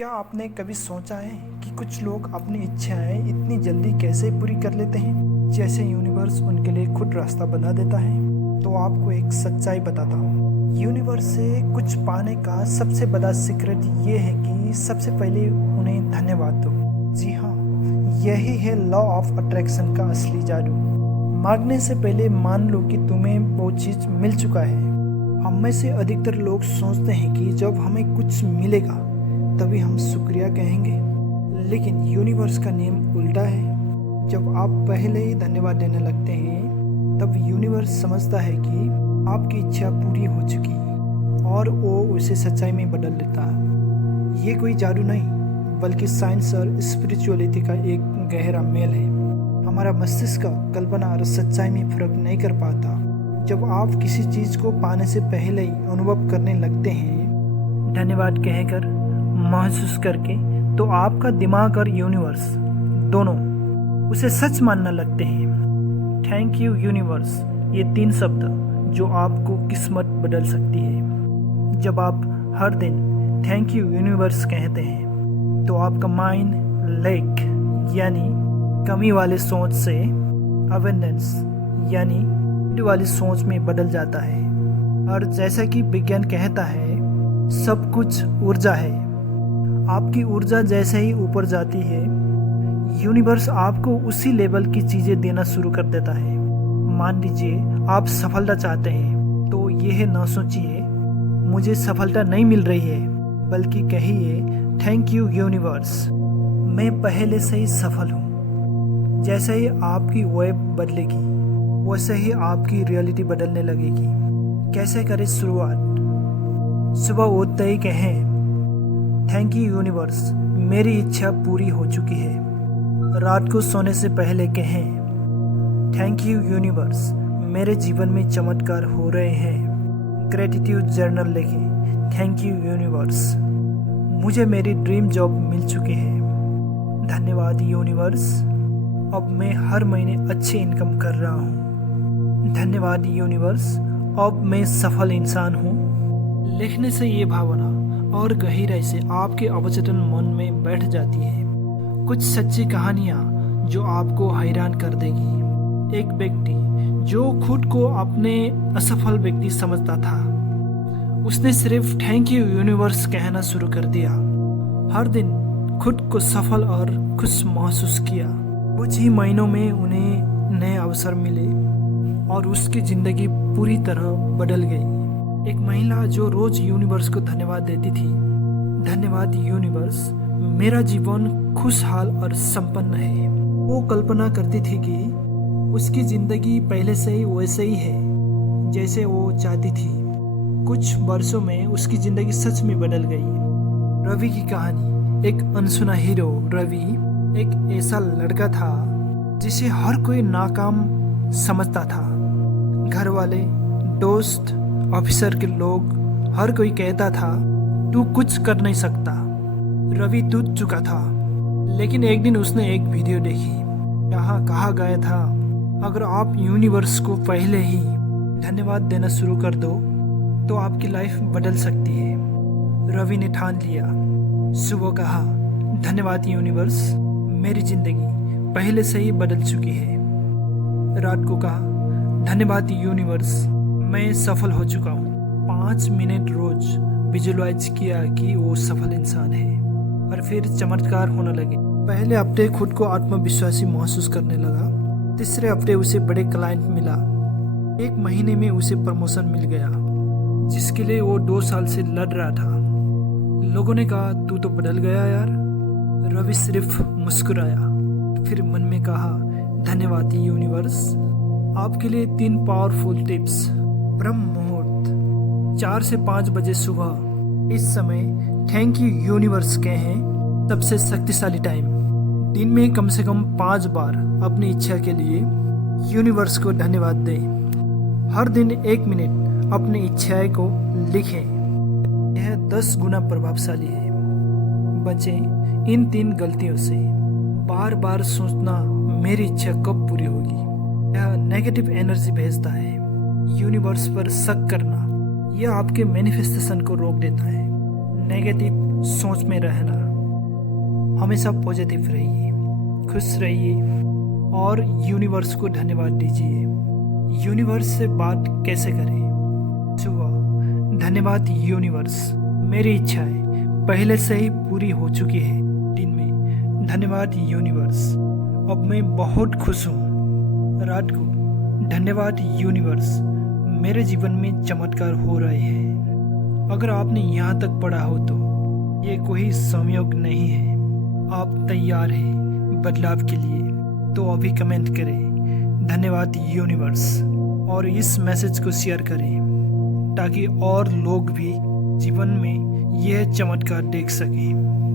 क्या आपने कभी सोचा है कि कुछ लोग अपनी इच्छाएं इतनी जल्दी कैसे पूरी कर लेते हैं, जैसे यूनिवर्स उनके लिए खुद रास्ता बना देता है। तो आपको एक सच्चाई बताता हूँ। यूनिवर्स से कुछ पाने का सबसे बड़ा सीक्रेट ये है कि सबसे पहले उन्हें धन्यवाद दो। जी हाँ, यही है लॉ ऑफ अट्रैक्शन का असली जादू। मांगने से पहले मान लो कि तुम्हें वो चीज़ मिल चुका है। हम में से अधिकतर लोग सोचते हैं कि जब हमें कुछ मिलेगा तभी हम शुक्रिया कहेंगे, लेकिन यूनिवर्स का नियम उल्टा है। जब आप पहले ही धन्यवाद देने लगते हैं तब यूनिवर्स समझता है कि आपकी इच्छा पूरी हो चुकी और वो उसे सच्चाई में बदल देता है। ये कोई जादू नहीं, बल्कि साइंस और स्पिरिचुअलिटी का एक गहरा मेल है। हमारा मस्तिष्क कल्पना और सच्चाई में फर्क नहीं कर पाता। जब आप किसी चीज़ को पाने से पहले ही अनुभव करने लगते हैं, धन्यवाद कहकर, महसूस करके, तो आपका दिमाग और यूनिवर्स दोनों उसे सच मानने लगते हैं। थैंक यू यूनिवर्स, ये 3 शब्द जो आपको किस्मत बदल सकती है। जब आप हर दिन थैंक यू यूनिवर्स कहते हैं तो आपका माइंड लैक यानी कमी वाले सोच से अबंडेंस यानी वाली सोच में बदल जाता है। और जैसा कि विज्ञान कहता है, सब कुछ ऊर्जा है। आपकी ऊर्जा जैसे ही ऊपर जाती है, यूनिवर्स आपको उसी लेवल की चीज़ें देना शुरू कर देता है। मान लीजिए आप सफलता चाहते हैं, तो यह न सोचिए मुझे सफलता नहीं मिल रही है, बल्कि कहिए थैंक यू यूनिवर्स, मैं पहले से ही सफल हूँ। जैसे ही आपकी वेब बदलेगी वैसे ही आपकी रियलिटी बदलने लगेगी। कैसे करें शुरुआत? सुबह उठते ही कहें थैंक यू यूनिवर्स, मेरी इच्छा पूरी हो चुकी है। रात को सोने से पहले कहें थैंक यू यूनिवर्स, मेरे जीवन में चमत्कार हो रहे हैं। ग्रेटिट्यूड जर्नल लिखें थैंक यू यूनिवर्स, मुझे मेरी ड्रीम जॉब मिल चुकी है। धन्यवाद यूनिवर्स, अब मैं हर महीने अच्छी इनकम कर रहा हूँ। धन्यवाद यूनिवर्स, अब मैं सफल इंसान हूँ। लिखने से ये भावना और गहराई से आपके अवचेतन मन में बैठ जाती है। कुछ सच्ची कहानियाँ जो आपको हैरान कर देगी। एक व्यक्ति जो खुद को अपने असफल व्यक्ति समझता था, उसने सिर्फ थैंक यू यूनिवर्स कहना शुरू कर दिया। हर दिन खुद को सफल और खुश महसूस किया। कुछ ही महीनों में उन्हें नए अवसर मिले और उसकी ज़िंदगी पूरी तरह बदल गई। एक महिला जो रोज़ यूनिवर्स को धन्यवाद देती थी, धन्यवाद यूनिवर्स, मेरा जीवन खुशहाल और संपन्न है। वो कल्पना करती थी कि उसकी ज़िंदगी पहले से ही वैसे ही है जैसे वो चाहती थी। कुछ वर्षों में उसकी ज़िंदगी सच में बदल गई। रवि की कहानी। एक अनसुना हीरो रवि एक ऐसा लड़का था जिसे हर कोई नाकाम समझता था। घर वाले, दोस्त, ऑफिसर के लोग, हर कोई कहता था तू कुछ कर नहीं सकता। रवि टूट चुका था, लेकिन एक दिन उसने एक वीडियो देखी। यहाँ कहा गया था अगर आप यूनिवर्स को पहले ही धन्यवाद देना शुरू कर दो तो आपकी लाइफ बदल सकती है। रवि ने ठान लिया। सुबह कहा धन्यवाद यूनिवर्स, मेरी जिंदगी पहले से ही बदल चुकी है। रात को कहा धन्यवाद यूनिवर्स, मैं सफल हो चुका हूँ। 5 मिनट रोज विजुअलाइज किया कि वो सफल इंसान है और फिर चमत्कार होने लगे। पहले हफ्ते खुद को आत्मविश्वासी महसूस करने लगा। तीसरे हफ्ते उसे बड़े क्लाइंट मिला। 1 महीने में उसे प्रमोशन मिल गया, जिसके लिए वो 2 साल से लड़ रहा था। लोगों ने कहा तू तो बदल गया यार। रवि सिर्फ मुस्कुराया, फिर मन में कहा धन्यवाद यूनिवर्स, आपके लिए 3 पावरफुल टिप्स। ब्रह्म मुहूर्त 4 से 5 बजे सुबह। इस समय थैंक यू यूनिवर्स कहें, सबसे शक्तिशाली टाइम। दिन में कम से कम 5 बार अपनी इच्छा के लिए यूनिवर्स को धन्यवाद दें। हर दिन 1 मिनट अपनी इच्छाएं को लिखें। यह 10 गुना प्रभावशाली है। बचें इन 3 गलतियों से। बार बार सोचना मेरी इच्छा कब पूरी होगी, यह नेगेटिव एनर्जी भेजता है। यूनिवर्स पर शक करना यह आपके मैनिफेस्टेशन को रोक देता है। नेगेटिव सोच में रहना हमेशा पॉजिटिव रहिए, खुश रहिए और यूनिवर्स को धन्यवाद दीजिए। यूनिवर्स से बात कैसे करें? सुबह, धन्यवाद यूनिवर्स, मेरी इच्छाएं पहले से ही पूरी हो चुकी है। दिन में, धन्यवाद यूनिवर्स, अब मैं बहुत खुश हूँ। रात को, धन्यवाद यूनिवर्स, मेरे जीवन में चमत्कार हो रहे हैं। अगर आपने यहाँ तक पढ़ा हो तो ये कोई संयोग नहीं है, आप तैयार हैं बदलाव के लिए। तो अभी कमेंट करें धन्यवाद यूनिवर्स और इस मैसेज को शेयर करें ताकि और लोग भी जीवन में यह चमत्कार देख सकें।